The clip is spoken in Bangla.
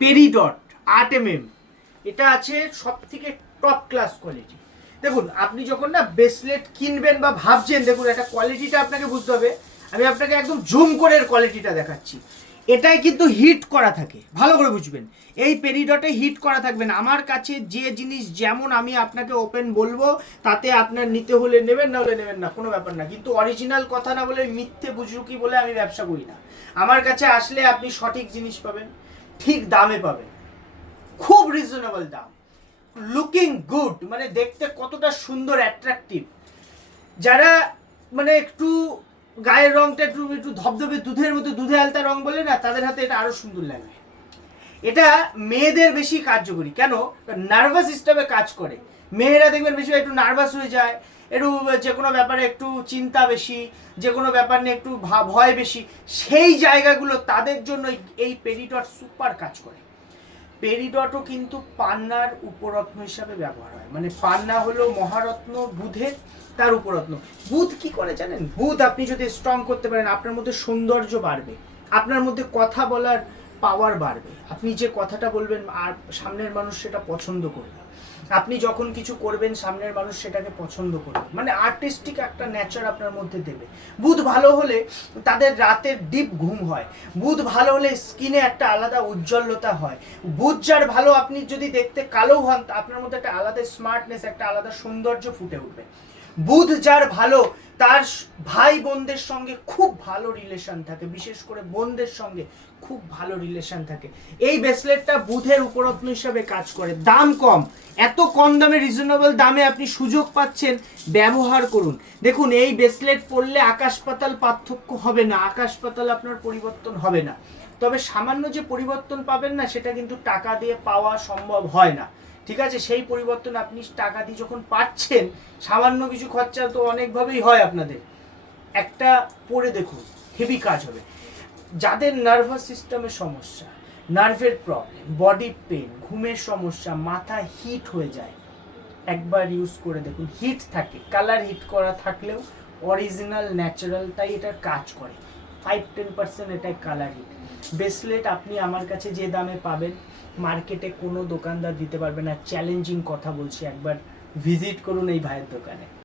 পেরিডট 8 mm, এটা আছে সব থেকে টপ ক্লাস কোয়ালিটি। দেখুন আপনি যখন না ব্রেসলেট কিনবেন বা ভাবছেন, দেখুন একটা কোয়ালিটিটা আপনাকে বুঝতে হবে। আমি আপনাকে একদম জুম করে এর কোয়ালিটিটা দেখাচ্ছি। এটাই কিন্তু হিট করা থাকে, ভালো করে বুঝবেন। এই পেরিডটে হিট করা থাকবেন। আমার কাছে যে জিনিস যেমন আমি আপনাকে ওপেন বলবো, তাতে আপনার নিতে হলে নেবেন, না হলে নেবেন না, কোনো ব্যাপার না। কিন্তু অরিজিনাল কথা না বলে মিথ্যে বুজরুকি বলে আমি ব্যবসা করি না। আমার কাছে আসলে আপনি সঠিক জিনিস পাবেন, ঠিক দামে পাবেন, খুব রিজনেবল দাম, লুকিং গুড, মানে দেখতে কতটা সুন্দর অ্যাট্রাকটিভ। যারা মানে একটু গায়ের রংটা একটু একটু ধবধবে দুধের মতো, দুধে আলতা রং বলে না, তাদের হাতে এটা আরো সুন্দর লাগবে। এটা মেয়েদের বেশি কার্যকরী। কেন? নার্ভাস সিস্টেমে কাজ করে। মেয়েরা দেখবেন বেশি একটু নার্ভাস হয়ে যায়, একটু যে কোনো ব্যাপারে একটু চিন্তা বেশি, যে কোনো ব্যাপার নিয়ে একটু ভয় বেশি। সেই জায়গাগুলো তাদের জন্য এই পেরিডট সুপার কাজ করে। পেরিডটও কিন্তু পান্নার উপরত্ন হিসাবে ব্যবহার হয়। মানে পান্না হলো মহারত্ন বুধের, তার উপরত্ন। বুধ কি করে জানেন? বুধ আপনি যদি স্ট্রং করতে পারেন, আপনার মধ্যে সৌন্দর্য বাড়বে, আপনার মধ্যে কথা বলার পাওয়ার বাড়বে। আপনি যে কথাটা বলবেন আর সামনের মানুষ সেটা পছন্দ করবে। আপনি যখন কিছু করবেন সামনের মানুষ সেটাকে পছন্দ করবে, মানে আর্টিস্টিক একটা নেচার আপনার মধ্যে দেবে। বুধ ভালো হলে তাদের রাতের ডিপ ঘুম হয়। বুধ ভালো হলে স্কিনে একটা আলাদা উজ্জ্বলতা হয়। বুধ যার ভালো, আপনি যদি দেখতে কালো হন, আপনার মধ্যে একটা আলাদা স্মার্টনেস, একটা আলাদা সৌন্দর্য ফুটে উঠবে। বুধ যার ভালো, তার ভাই বোনদের সঙ্গে খুব ভালো রিলেশন থাকে, বিশেষ করে বোনদের সঙ্গে খুব ভালো রিলেশন থাকে। এই ব্রেসলেটটা বুধের উপরত্ন হিসাবে কাজ করে। দাম কম, এত কম দামে, রিজনেবল দামে আপনি সুযোগ পাচ্ছেন, ব্যবহার করুন। দেখুন এই ব্রেসলেট পরলে আকাশ পাতাল পার্থক্য হবে না, আকাশ পাতাল আপনার পরিবর্তন হবে না। তবে সামান্য যে পরিবর্তন পাবেন না, সেটা কিন্তু টাকা দিয়ে পাওয়া সম্ভব হয় না। ঠিক আছে, সেই পরিবর্তন আপনি টাকা দিয়ে যখন পাচ্ছেন, সামান্য কিছু খরচা তো অনেকভাবেই হয় আপনাদের। একটা পরে দেখুন, হেভি কাজ হবে। যাদের নার্ভাস সিস্টেমের সমস্যা, নার্ভের প্রবলেম, বডি পেন, ঘুমের সমস্যা, মাথা হিট হয়ে যায়, একবার ইউজ করে দেখুন। হিট থাকে, কালার হিট করা থাকলেও অরিজিনাল ন্যাচারাল, তাই এটার কাজ করে। 5-10% এটাই কালার হিট। ব্রেসলেট আপনি আমার কাছে যে দামে পাবেন, মার্কেটে কোনো দোকানদার দিতে পারবে না। চ্যালেঞ্জিং কথা বলছি, একবার ভিজিট করুন এই ভাইয়ের দোকানে।